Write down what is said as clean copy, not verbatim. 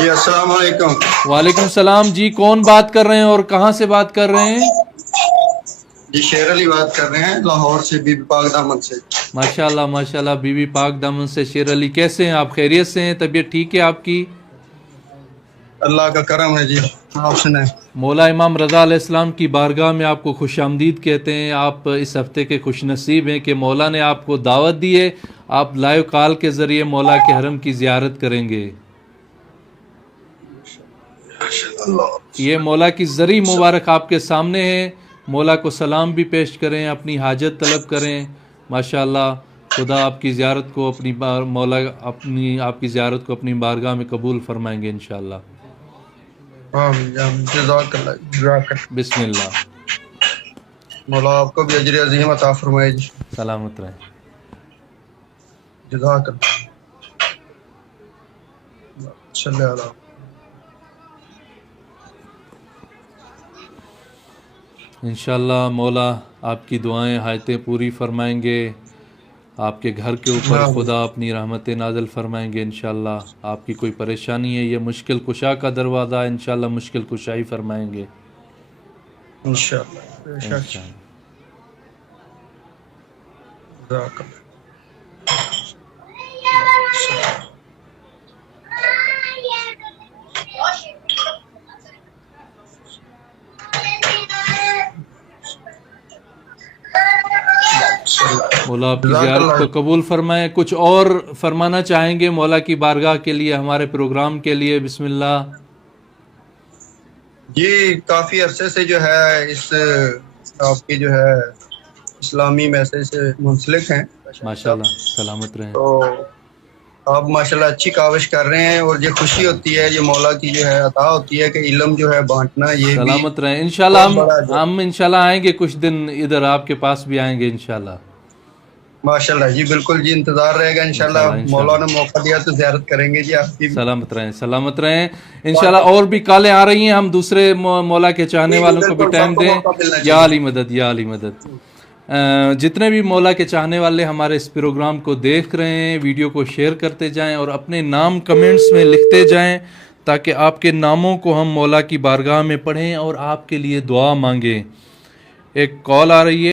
جی السلام علیکم. وعلیکم السلام جی. کون بات کر رہے ہیں اور کہاں سے بات کر رہے ہیں؟ جی شیر علی بات کر رہے ہیں لاہور سے، بی بی پاک دامن سے. ماشاء اللہ بی بی پاک دامن سے شیر علی. کیسے ہیں آپ؟ خیریت سے ہیں؟ طبیعت ٹھیک ہے آپ کی؟ اللہ کا کرم ہے جی. آپ سنیں. مولا امام رضا علیہ السلام کی بارگاہ میں آپ کو خوش آمدید کہتے ہیں. آپ اس ہفتے کے خوش نصیب ہیں کہ مولا نے آپ کو دعوت دی ہے. آپ لائیو کال کے ذریعے مولا کے حرم کی زیارت کریں گے. یہ مولا کی زری مبارک آپ کے سامنے ہے. مولا کو سلام بھی پیش کریں، اپنی حاجت طلب کریں. ماشاءاللہ خدا آپ کی زیارت کو مولا آپ کی زیارت کو اپنی بارگاہ میں قبول فرمائیں گے انشاءاللہ. جزاک اللہ. بسم اللہ. مولا آپ کو بھی اجر عظیم عطا فرمائے جی. سلامت رہیں. جزاک اللہ. صلی اللہ. انشاءاللہ مولا آپ کی دعائیں حاجتیں پوری فرمائیں گے. آپ کے گھر کے اوپر خدا اپنی رحمت نازل فرمائیں گے انشاءاللہ. آپ کی کوئی پریشانی ہے، یہ مشکل کشا کا دروازہ ہے، انشاءاللہ مشکل کشائی فرمائیں گے انشاءاللہ. جزاک اللہ. مولا آپ کی زیارت کو قبول فرمائیں. کچھ اور فرمانا چاہیں گے مولا کی بارگاہ کے لیے، ہمارے پروگرام کے لیے؟ بسم اللہ. جی کافی عرصے سے جو ہے اس آپ کی جو ہے اسلامی میسج سے منسلک ہیں ماشاءاللہ سلامت رہیں. تو آپ ماشاءاللہ اچھی کاوش کر رہے ہیں، اور یہ خوشی ہوتی ہے، یہ مولا کی جو ہے عطا ہوتی ہے کہ علم جو ہے بانٹنا، یہ بھی سلامت رہیں. انشاءاللہ ہم انشاءاللہ آئیں گے کچھ دن ادھر آپ کے پاس بھی آئیں گے انشاءاللہ. ماشاءاللہ جی بالکل جی، انتظار رہے گا انشاءاللہ. مولا نے موقع دیا تو زیارت کریں گے جی آپ کی. سلامت رہیں سلامت رہیں. انشاءاللہ اور بھی کالیں آ رہی ہیں، ہم دوسرے مولا کے چاہنے والوں کو بھی ٹائم دیں. یا علی مدد یا علی مدد. جتنے بھی مولا کے چاہنے والے ہمارے اس پروگرام کو دیکھ رہے ہیں، ویڈیو کو شیئر کرتے جائیں اور اپنے نام کمنٹس میں لکھتے جائیں تاکہ آپ کے ناموں کو ہم مولا کی بارگاہ میں پڑھیں اور آپ کے لیے دعا مانگیں. ایک کال آ رہی ہے.